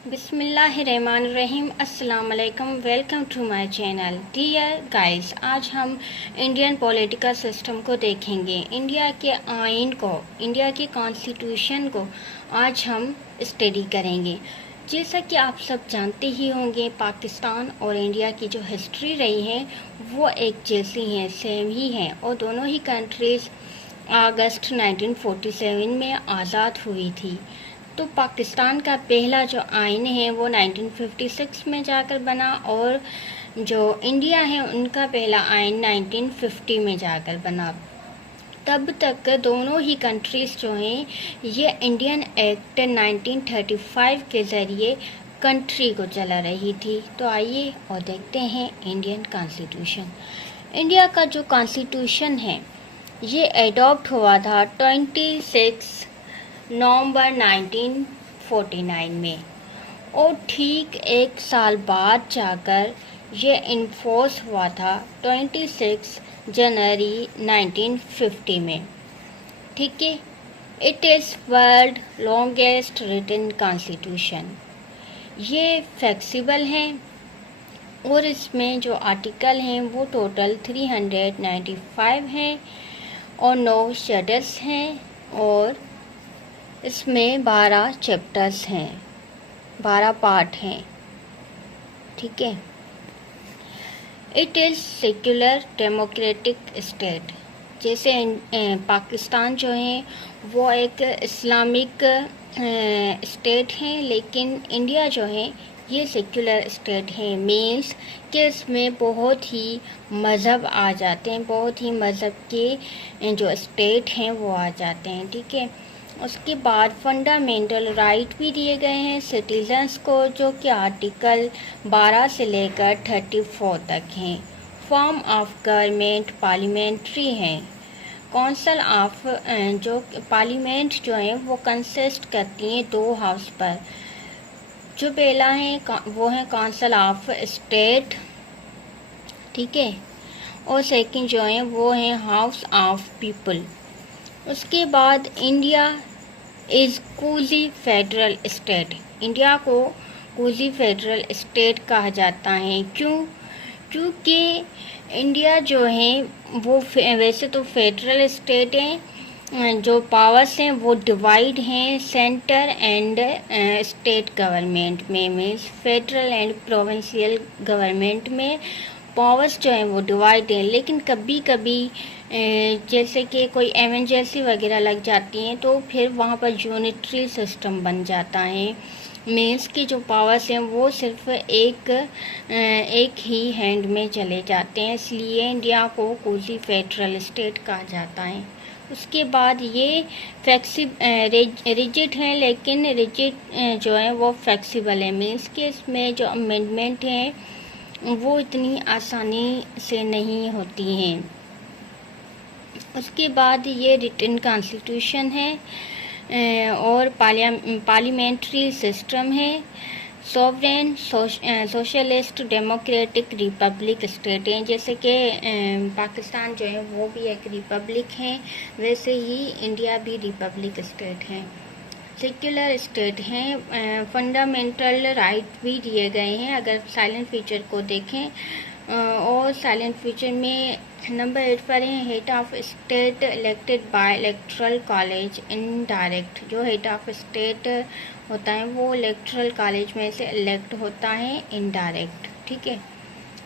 बिस्मिल्लाहिर्रहमानिर्रहीम। अस्सलाम वालेकुम। Welcome to my channel. Dear guys, आज हम इंडियन पॉलिटिकल सिस्टम को देखेंगे। इंडिया के आइन को, इंडिया की कॉन्स्टिट्यूशन को आज हम स्टडी करेंगे। जैसा कि आप सब जानते ही होंगे, पाकिस्तान और इंडिया की जो हिस्ट्री रही है वो एक जैसी हैं, सेम ही हैं, और दोनों ही कंट्रीज़ अगस्त 1947 में आज़ाद हुई थी। तो पाकिस्तान का पहला जो आइन है वो 1956 में जाकर बना, और जो इंडिया है उनका पहला आइन 1950 में जाकर बना। तब तक दोनों ही कंट्रीज़ जो हैं ये इंडियन एक्ट 1935 के ज़रिए कंट्री को चला रही थी। तो आइए और देखते हैं इंडियन कॉन्स्टिट्यूशन। इंडिया का जो कॉन्स्टिट्यूशन है ये एडॉप्ट हुआ था 26 नवंबर 1949 में, और ठीक एक साल बाद जाकर ये इन्फोर्स हुआ था 26 जनवरी 1950 में। ठीक है, it is world longest written constitution. ये फ्लेक्सिबल है और इसमें जो आर्टिकल हैं वो टोटल 395 हैं और 9 शेड्यूल्स हैं, और इसमें 12 चैप्टर्स हैं, 12 पार्ट हैं। ठीक है, it is secular democratic state. जैसे पाकिस्तान जो है वो एक इस्लामिक स्टेट है, लेकिन इंडिया जो है ये सेक्युलर स्टेट है। मीन्स कि इसमें बहुत ही मज़हब आ जाते हैं, बहुत ही मज़हब के जो स्टेट हैं वो आ जाते हैं। ठीक है, उसके बाद फंडामेंटल राइट भी दिए गए हैं सिटीजन्स को, जो कि आर्टिकल 12 से लेकर 34 तक हैं। फॉर्म ऑफ गवर्नमेंट पार्लियामेंट्री हैं। काउंसिल ऑफ जो पार्लियामेंट जो है वो कंसिस्ट करती हैं 2 हाउस पर। जो पहला है वो है काउंसिल ऑफ स्टेट, ठीक है, और सेकंड जो है वो है हाउस ऑफ पीपल। उसके बाद India is quasi federal state. India को क्वाज़ी फेडरल स्टेट कहा जाता है। क्योंकि इंडिया जो है वो वैसे तो फेडरल स्टेट है, जो पावर्स हैं वो डिवाइड हैं सेंटर एंड स्टेट गवर्नमेंट में। Means federal and provincial government में पावर्स जो हैं वो डिवाइड हैं, लेकिन कभी कभी जैसे कि कोई इमरजेंसी वगैरह लग जाती हैं तो फिर वहाँ पर यूनिटरी सिस्टम बन जाता है। मीन्स की जो पावर्स हैं वो सिर्फ एक ही हैंड में चले जाते हैं, इसलिए इंडिया को क्वाज़ी फेडरल स्टेट कहा जाता है। उसके बाद ये रिजिड है, लेकिन रिजिड जो है वो फ्लेक्सिबल है। मीन्स कि इसमें जो अमेंडमेंट है वो इतनी आसानी से नहीं होती हैं। उसके बाद ये रिटन कॉन्स्टिट्यूशन है और पार्लियामेंट्री सिस्टम है। Sovereign socialist democratic Republic state हैं। जैसे कि पाकिस्तान जो है वो भी एक रिपब्लिक है, वैसे ही इंडिया भी रिपब्लिक स्टेट है। सेक्युलर स्टेट हैं। फंडामेंटल राइट भी दिए गए हैं। अगर साइलेंट फीचर को देखें और साइलेंट फीचर में नंबर 8 पर है head of state elected by electoral college indirect. जो हेड ऑफ स्टेट होता है वो इलेक्टोरल कॉलेज में से इलेक्ट होता है इनडायरेक्ट। ठीक है,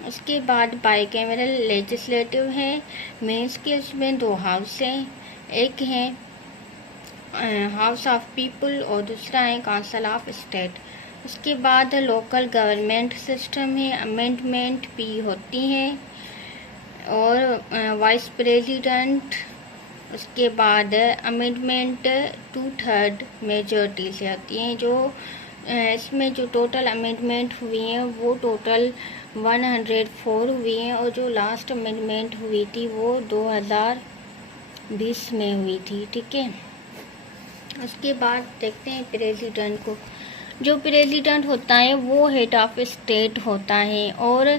उसके बाद बाई कैमरल लेजिस्लेटिव है। मीन्स के उसमें 2 हाउस हैं, एक है हाउस ऑफ पीपल और दूसरा है काउंसिल ऑफ स्टेट। उसके बाद लोकल गवर्नमेंट सिस्टम है, अमेंडमेंट भी होती हैं, और वाइस प्रेसिडेंट। उसके बाद अमेंडमेंट 2/3 मेजॉरिटी से होती हैं। जो इसमें जो टोटल अमेंडमेंट हुई हैं वो टोटल 104 हुई हैं, और जो लास्ट अमेंडमेंट हुई थी वो 2020 में हुई थी। ठीक है, उसके बाद देखते हैं प्रेसिडेंट को। जो प्रेसिडेंट होता है वो हेड ऑफ स्टेट होता है, और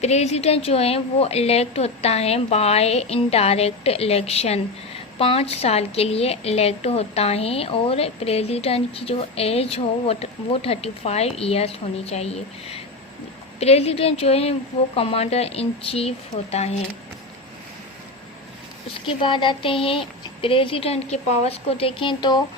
प्रेसिडेंट जो है वो इलेक्ट होता है बाय इनडायरेक्ट इलेक्शन। 5 साल के लिए इलेक्ट होता है और प्रेसिडेंट की जो एज हो वो 35 इयर्स होनी चाहिए। प्रेसिडेंट जो है वो कमांडर इन चीफ होता है। उसके बाद आते हैं प्रेसिडेंट के पावर्स को देखें तो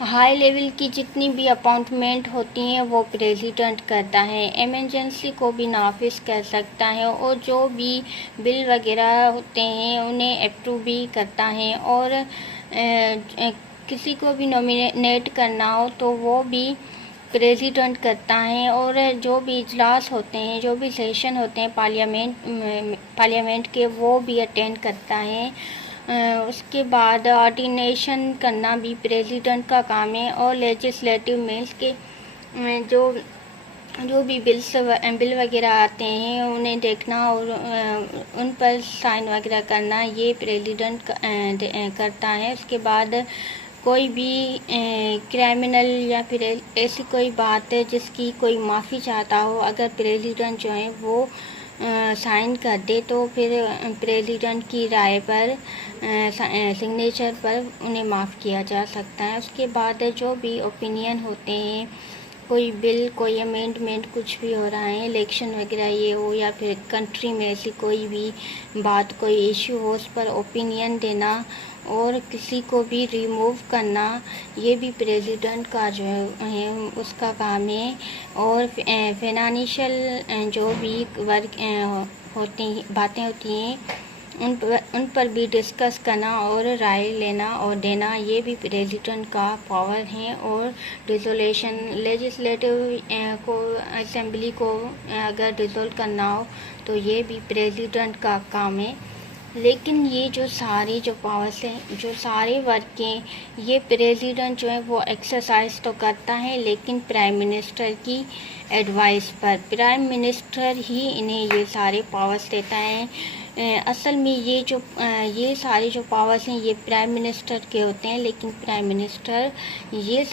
हाई लेवल की जितनी भी अपॉइंटमेंट होती हैं वो प्रेसिडेंट करता है। इमरजेंसी को भी नाफिज कर सकता है और जो भी बिल वगैरह होते हैं उन्हें अप्रूव भी करता है और किसी को भी नॉमिनेट करना हो तो वो भी प्रेसिडेंट करता है और जो भी इजलास होते हैं, जो भी सेशन होते हैं पार्लियामेंट के, वो भी अटेंड करता है। उसके बाद ऑर्डिनेशन करना भी प्रेसिडेंट का काम है और लेजिस्लेटिव मीन्स के जो भी बिल वगैरह आते हैं उन्हें देखना और उन पर साइन वगैरह करना ये प्रेसिडेंट करता है। उसके बाद कोई भी क्रिमिनल या फिर ऐसी कोई बात है जिसकी कोई माफ़ी चाहता हो, अगर प्रेसिडेंट जो है वो साइन कर दे तो फिर प्रेसिडेंट की राय पर सिग्नेचर पर उन्हें माफ़ किया जा सकता है। उसके बाद जो भी ओपिनियन होते हैं, कोई बिल, कोई अमेंडमेंट कुछ भी हो रहा है, इलेक्शन वगैरह ये हो या फिर कंट्री में ऐसी कोई भी बात, कोई इशू हो, उस पर ओपिनियन देना और किसी को भी रिमूव करना, ये भी प्रेसिडेंट का जो है उसका काम है। और फाइनेंशियल जो भी वर्क बातें होती हैं उन पर भी डिस्कस करना और राय लेना और देना, ये भी प्रेसिडेंट का पावर है। और डिसोल्यूशन, लेजिस्लेटिव को, असेंबली को अगर डिसोल्व करना हो तो ये भी प्रेसिडेंट का काम है। लेकिन ये जो सारी जो पावर्स हैं, जो सारे वर्क हैं, ये प्रेसिडेंट जो है वो एक्सरसाइज तो करता है लेकिन प्राइम मिनिस्टर की एडवाइस पर। प्राइम मिनिस्टर ही इन्हें ये सारे पावर्स देता है। असल में ये सारे जो पावर्स हैं ये प्राइम मिनिस्टर के होते हैं, लेकिन प्राइम मिनिस्टर ये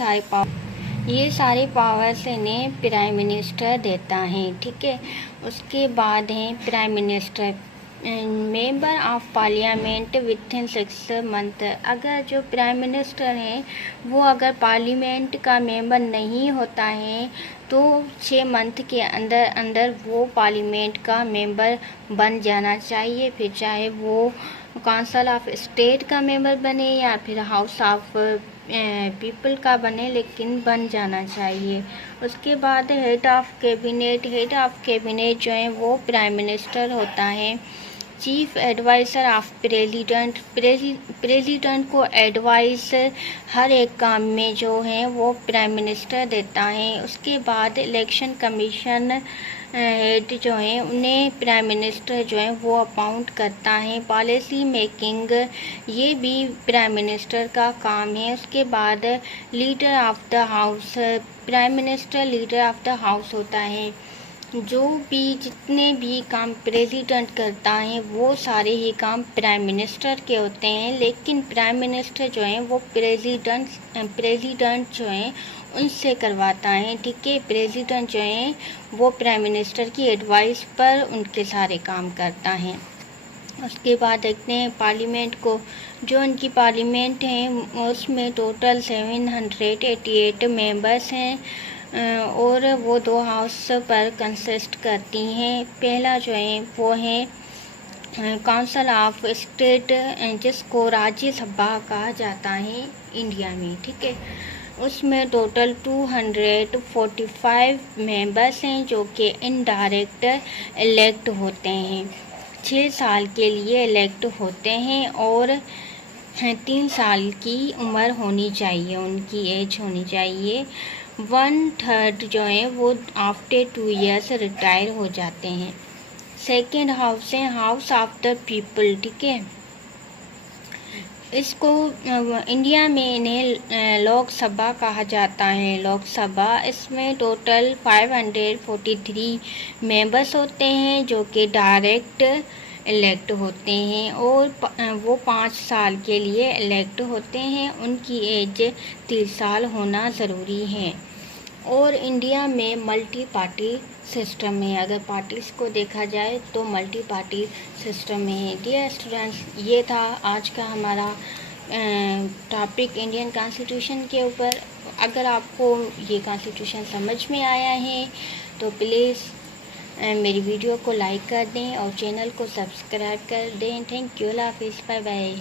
सारे पावर्स इन्हें प्राइम मिनिस्टर देता है, ठीक है। उसके बाद है prime minister member of parliament with in 6 month. अगर जो प्राइम मिनिस्टर हैं वो अगर पार्लियामेंट का मेंबर नहीं होता है तो 6 मंथ के अंदर अंदर वो पार्लियामेंट का मेंबर बन जाना चाहिए, फिर चाहे वो काउंसिल ऑफ स्टेट का मेंबर बने या फिर हाउस ऑफ पीपल का बने, लेकिन बन जाना चाहिए। उसके बाद हेड ऑफ कैबिनेट जो है वो प्राइम मिनिस्टर होता है। चीफ एडवाइज़र ऑफ प्रेसिडेंट को एडवाइस हर एक काम में जो है वो प्राइम मिनिस्टर देता है। उसके बाद इलेक्शन कमीशन हेड जो है उन्हें प्राइम मिनिस्टर जो है वो अपॉइंट करता है। पॉलिसी मेकिंग ये भी प्राइम मिनिस्टर का काम है। उसके बाद leader of the house, prime minister leader of the house होता है। जो भी जितने भी काम प्रेसिडेंट करता है वो सारे ही काम प्राइम मिनिस्टर के होते हैं, लेकिन प्राइम मिनिस्टर जो है वो प्रेसिडेंट जो है उनसे करवाता है, ठीक है। प्रेसिडेंट जो है वो प्राइम मिनिस्टर की एडवाइस पर उनके सारे काम करता है। उसके बाद देखते हैं पार्लियामेंट को। जो उनकी पार्लियामेंट है उसमें टोटल 788 मेंबर्स हैं और वो 2 हाउस पर कंसिस्ट करती हैं। पहला जो है वो है काउंसिल ऑफ स्टेट, जिसको राज्यसभा कहा जाता है इंडिया में, ठीक है। उसमें टोटल 245 मेंबर्स हैं जो कि इनडायरेक्ट इलेक्ट होते हैं, 6 साल के लिए इलेक्ट होते हैं और 3 साल की उम्र होनी चाहिए, उनकी एज होनी चाहिए। 1/3 जो है वो आफ्टर 2 इयर्स रिटायर हो जाते हैं। सेकेंड हाउस है हाउस ऑफ द पीपल, ठीक है। इसको इंडिया में इन्हें लोकसभा कहा जाता है, लोकसभा। इसमें टोटल 543 मेंबर्स होते हैं जो कि डायरेक्ट इलेक्ट होते हैं और वो 5 साल के लिए इलेक्ट होते हैं। उनकी एज 30 साल होना ज़रूरी है। और इंडिया में मल्टी पार्टी सिस्टम है। अगर पार्टीज़ को देखा जाए तो मल्टी पार्टी सिस्टम में है। डियर स्टूडेंट्स, ये था आज का हमारा टॉपिक इंडियन कॉन्स्टिट्यूशन के ऊपर। अगर आपको ये कॉन्स्टिट्यूशन समझ में आया है तो प्लीज़ मेरी वीडियो को लाइक कर दें और चैनल को सब्सक्राइब कर दें। थैंक यू, अल्लाह हाफिज़, बाय बाय।